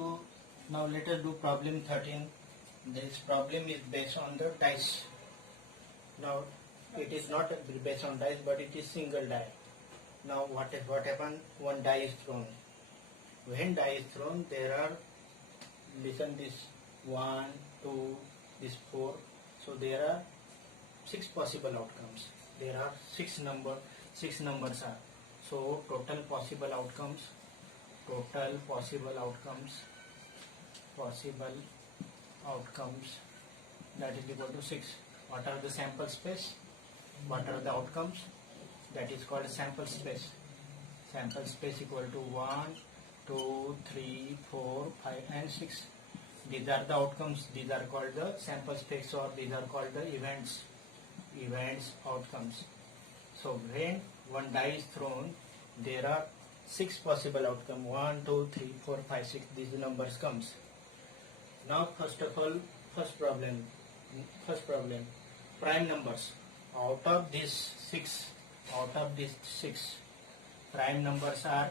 Now let us do problem 13. This problem is based on the dice. Now it is not based on dice, but it is single die. Now what happens? One die is thrown. When die is thrown, there are, listen this, 1, 2, this 4. So there are 6 possible outcomes. There are 6 numbers are. So total possible outcomes, that is equal to 6. What are the sample space? What are the outcomes? That is called sample space. Sample space equal to 1, 2, 3, 4, 5 and 6. These are the outcomes. These are called the sample space, or these are called the events outcomes. So when one die is thrown, there are 6 possible outcomes. 1, 2, 3, 4, 5, 6. These numbers comes. Now first of all, first problem, prime numbers. Out of these 6, prime numbers are,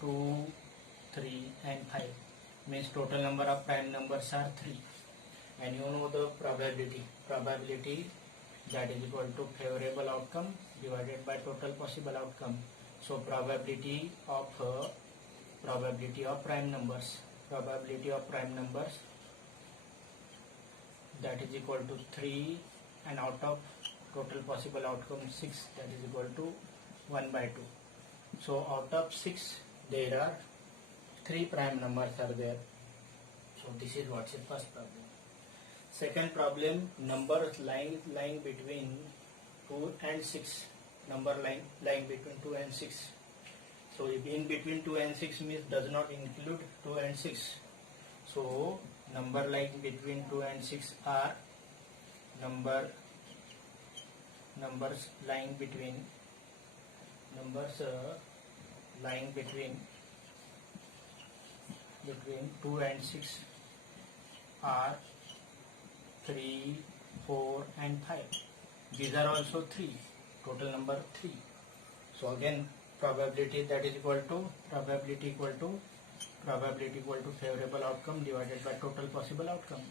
2, 3 and 5. Means total number of prime numbers are 3. And you know the probability that is equal to favorable outcome divided by total possible outcome. So probability of prime numbers, that is equal to 3, and out of total possible outcome 6, that is equal to 1 by 2. So out of 6, there are 3 prime numbers are there. So this is what's the first problem. Second problem, numbers lying between 2 and 6. Number lying between 2 and 6. So if in between 2 and 6 means does not include 2 and 6. So number lying between 2 and 6 are numbers lying between 2 and 6 are 3, 4 and 5. These are also 3. Total number 3. So again, probability that is equal to favorable outcome divided by total possible outcome.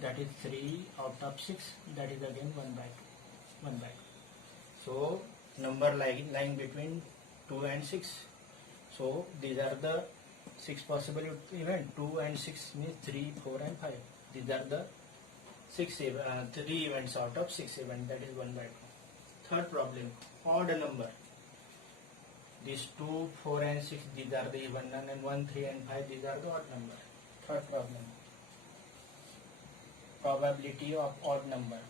That is 3 out of 6. That is again 1 by 2. So number lying between 2 and 6. So these are the 6 possible events. 2 and 6 means 3, 4 and 5. These are the 3 events out of 6 events. That is 1 by 2. Third problem, odd number. These 2, 4 and 6, these are the even, and 1, 3 and 5, these are the odd number. Third problem, probability of odd number.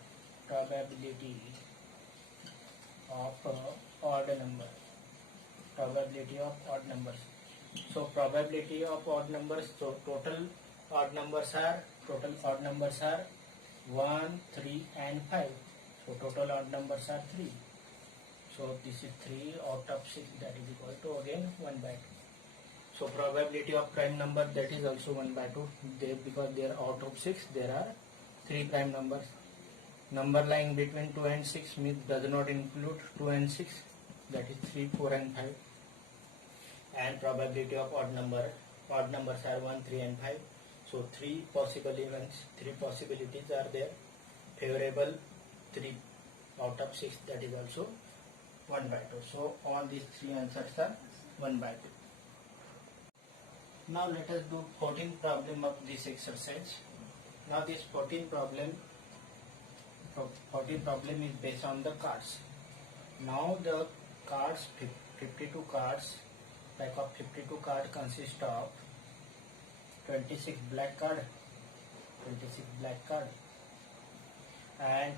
So probability of odd numbers. So total odd numbers are 1, 3 and 5. So total odd numbers are 3. So this is 3 out of 6, that is equal to again 1 by 2. So probability of prime number, that is also 1 by 2. Because they are out of 6, there are 3 prime numbers. Number lying between 2 and 6 means does not include 2 and 6, that is 3, 4 and 5. And probability of odd numbers are 1, 3 and 5. So 3 possible events, 3 possibilities are there. Favorable 3 out of 6, that is also 1 by 2. So all these 3 answers are 1 by 2. Now let us do 14th problem of this exercise. Now this 14th problem is based on the cards. Now the cards, 52 cards, pack of 52 cards consist of 26 black card and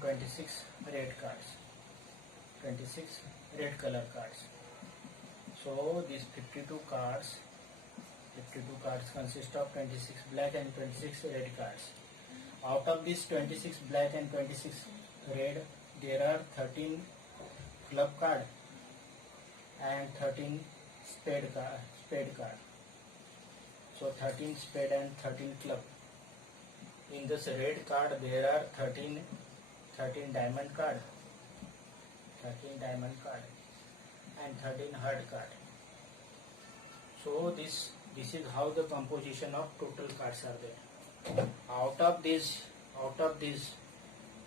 26 red cards, 26 red color cards. So these 52 cards consist of 26 black and 26 red cards. Out of these 26 black and 26 red, there are 13 club card and 13 spade card. So 13 spade and 13 club. In this red card, there are 13 diamond card, and 13 heart card. So this is how the composition of total cards are there. Out of this,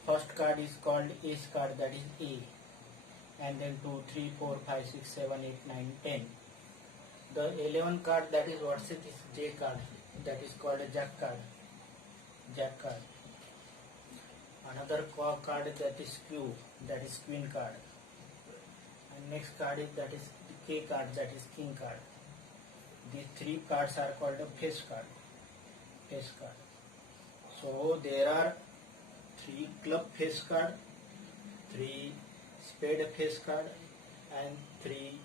first card is called ace card, that is A, and then 2, 3, 4, 5, 6, 7, 8, 9, 10. The 11 card, that is what's it, is J card, that is called a jack card. Another card that is Q, that is queen card. And next card is that is K card, that is king card. These three cards are called a face card. So there are 3 club face card, 3 spade face card, and 3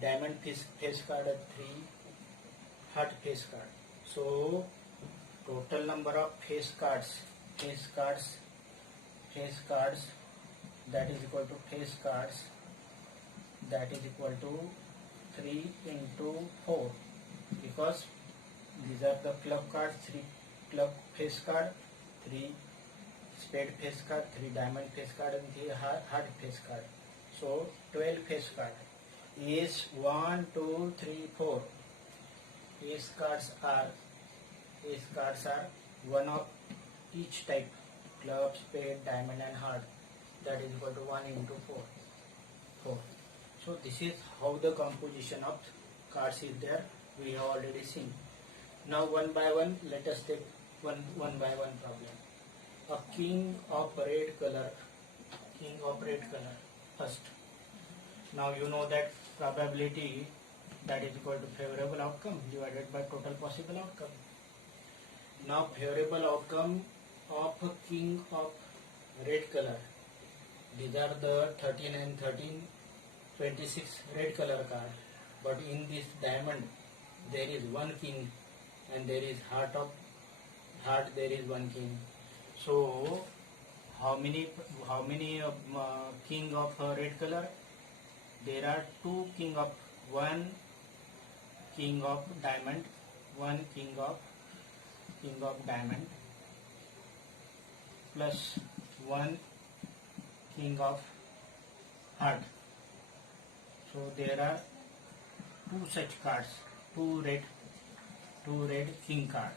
diamond face card, and 3 heart face card. So total number of face cards, that is equal to face cards, that is equal to 3 into 4, because these are the club cards, 3 club face card, 3 spade face card, 3 diamond face card, and 3 heart face card. So 12 face card. Ace 1, 2, 3, 4. Ace cards are one of each type: club, spade, diamond, and heart. That is equal to 1 into 4. So this is how the composition of cards is there. We have already seen. Now one by one, let us take one by one problem. A king of red color. First. Now you know that probability, that is equal to favorable outcome divided by total possible outcome. Now favorable outcome of a king of red color. These are the 13 and 13, 26 red color card. But in this diamond, there is one king, and there is heart, there is one king. So how many king of red color? There are 2 king of, 1 king of diamond, 1 king of diamond, plus 1 king of heart. So there are 2 such cards, 2 red king cards.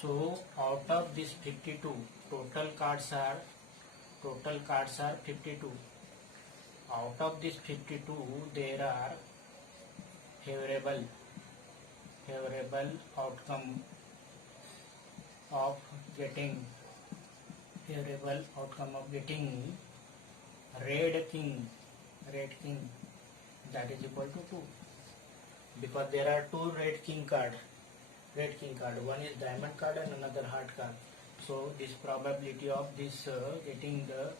So out of this 52, total cards are 52. Out of this 52, there are favorable outcome of getting red king, that is equal to 2, because there are 2 red king card. One is diamond card and another heart card. So this probability of this getting the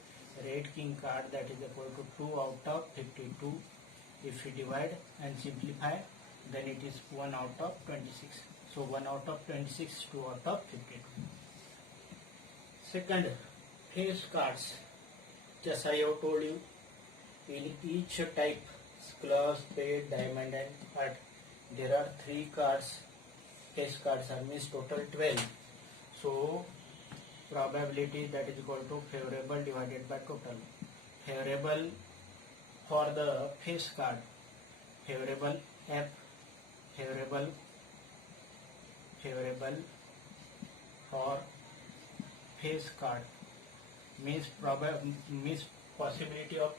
red king card, that is equal to 2 out of 52. If we divide and simplify, then it is 1 out of 26. So 1 out of 26, 2 out of 52. Second, face cards. Just I have told you, in each type, club, spade, diamond, and heart, there are 3 cards. Face cards are means total 12. So probability, that is equal to favorable divided by total. Favorable for the face card, favorable F, favorable for face card means possibility of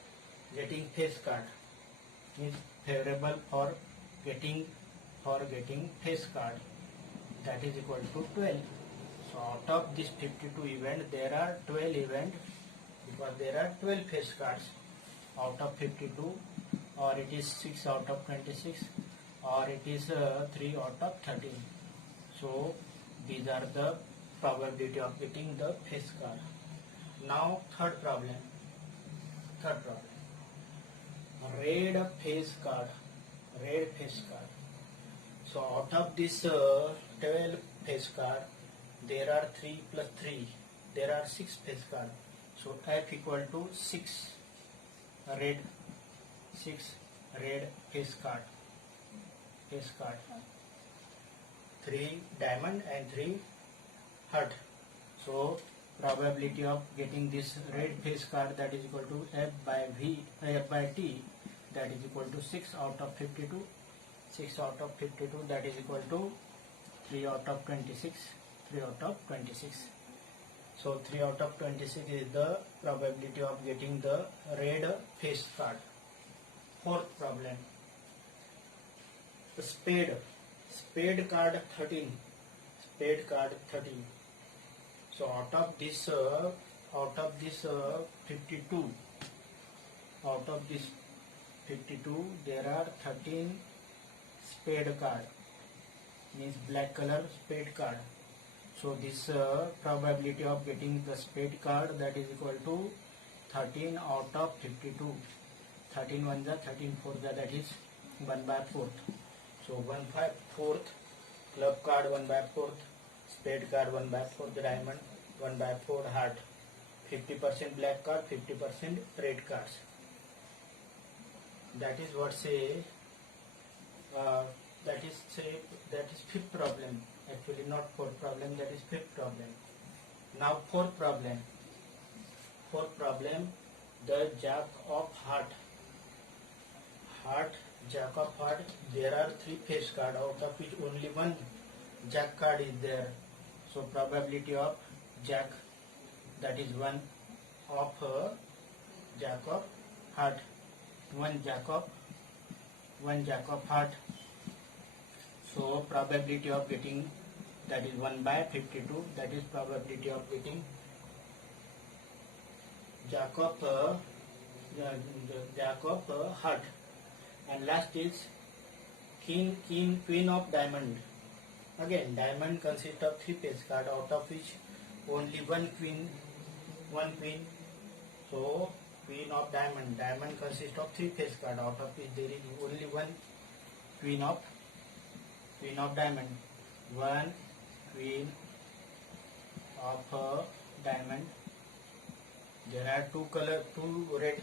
getting face card, means favorable for getting face card, that is equal to 12. So out of this 52 event, there are 12 events, because there are 12 face cards out of 52, or it is 6 out of 26, or it is 3 out of 13. So these are the probability of getting the face card. Now third problem. Red face card. So out of this 12 face card, there are 3 plus 3. There are 6 face card. So F equal to 6 red face card. 3 diamond and 3 heart. So probability of getting this red face card, that is equal to F by T, that is equal to 6 out of 52. 6 out of 52 that is equal to 3 out of 26. 3 out of 26. So 3 out of 26 is the probability of getting the red face card. Fourth problem. Spade card 13. Spade card 13. So out of this 52 there are 13 spade card, means black color spade card. So this probability of getting the spade card, that is equal to 13 out of 52. 13 1 ja 13 4 ja, that is 1/4. So 1/4 club card, 1/4 spade card, 1/4 diamond, 1/4 heart. 50% black card, 50% red cards. That is what say. That is fifth problem. Actually not fourth problem, that is fifth problem. Now fourth problem. The jack of heart. Jack of heart. There are 3 face card, out of which only one jack card is there. So probability of jack, that is 1 of jack of heart. 1 jack of heart. So probability of getting, that is 1/52. That is probability of getting jack of heart. And last is queen of diamond. Again, diamond consists of 3 face card, out of which only one queen. So queen of diamond. Diamond consists of 3 face card, out of which there is only one queen of diamond. One queen of diamond. There are two red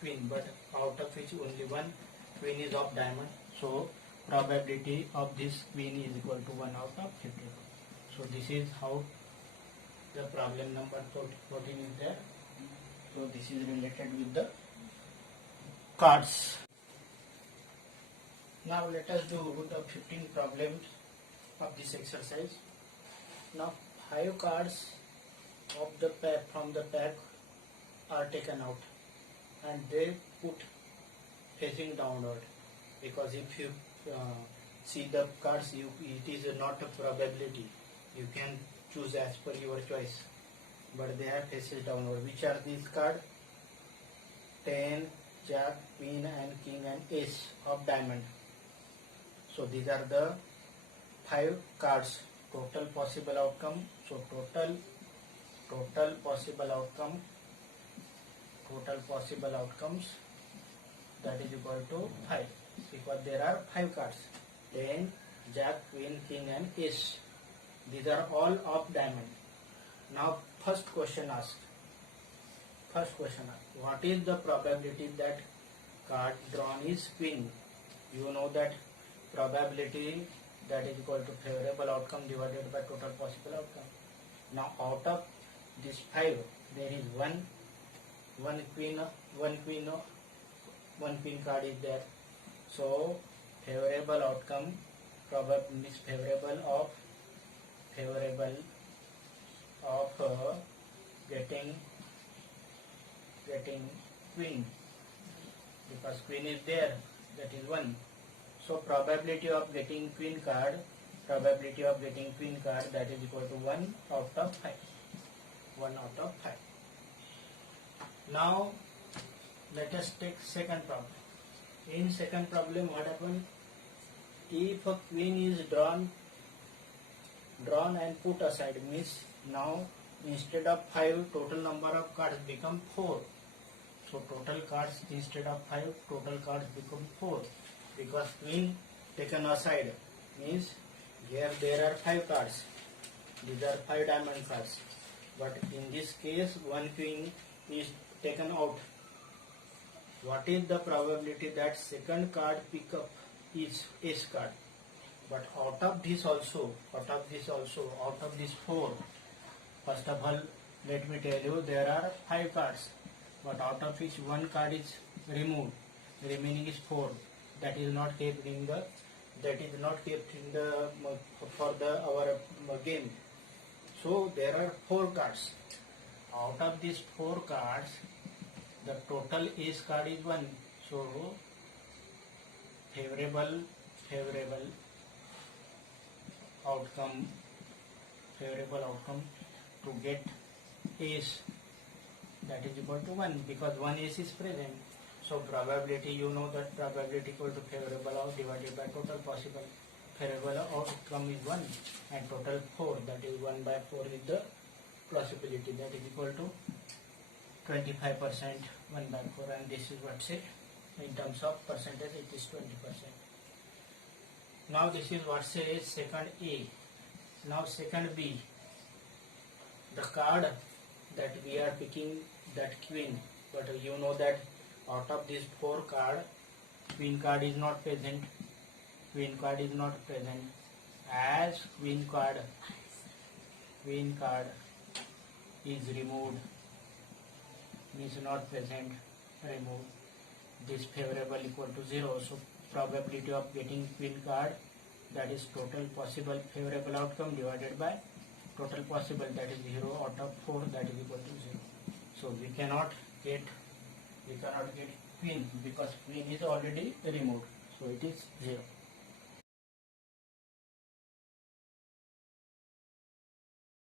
queen, but out of which only one queen is of diamond. So probability of this queen is equal to 1 out of 52. So this is how the problem number 14 is there. So this is related with the cards. Now let us do the 15 problems of this exercise. Now 5 cards of the pack from the pack are taken out and they put facing downward, because if you see the cards, it is not a probability. You can choose as per your choice, but they are faces downward. Which are these cards? 10, Jack, Queen and King and Ace of diamond. So these are the 5 cards. Total possible outcome. So total possible outcomes, that is equal to 5, because there are 5 cards. 10, Jack, Queen, King and Ace. These are all of diamond. Now first question asked, what is the probability that card drawn is Queen? You know that probability, that is equal to favorable outcome divided by total possible outcome. Now out of this 5, there is one queen card is there. So favorable outcome, probably is favorable of getting queen, because queen is there, that is 1. So probability of getting queen card, that is equal to 1 out of 5. 1 out of 5. Now let us take second problem. In second problem, what happened? If a queen is drawn and put aside, means now instead of 5, total number of cards become 4. So total cards, instead of 5, total cards become 4, because queen taken aside, means here there are 5 cards. These are 5 diamond cards, but in this case one queen is taken out. What is the probability that second card pick up is ace card? But out of this 4, first of all let me tell you, there are 5 cards, but out of which one card is removed. remaining is 4, that is not kept in the for the our game. So there are 4 cards. Out of these 4 cards, the total ace card is 1. So favorable outcome to get ace, that is equal to 1, because 1 ace is present. So probability, you know that probability equal to favorable out divided by total possible. Favorable outcome is 1 and total 4, that is 1 by 4 is the possibility, that is equal to 25%, 1 by 4, and this is what say in terms of percentage it is 20%. Now this is what says second A. Now second B, the card that we are picking, that queen, but you know that out of these 4 cards, queen card is not present. As queen card is removed, means not present, removed, this favorable equal to 0. So probability of getting queen card, that is total possible favorable outcome divided by total possible, that is 0 out of 4, that is equal to 0. So we cannot get queen because queen is already removed, so it is 0.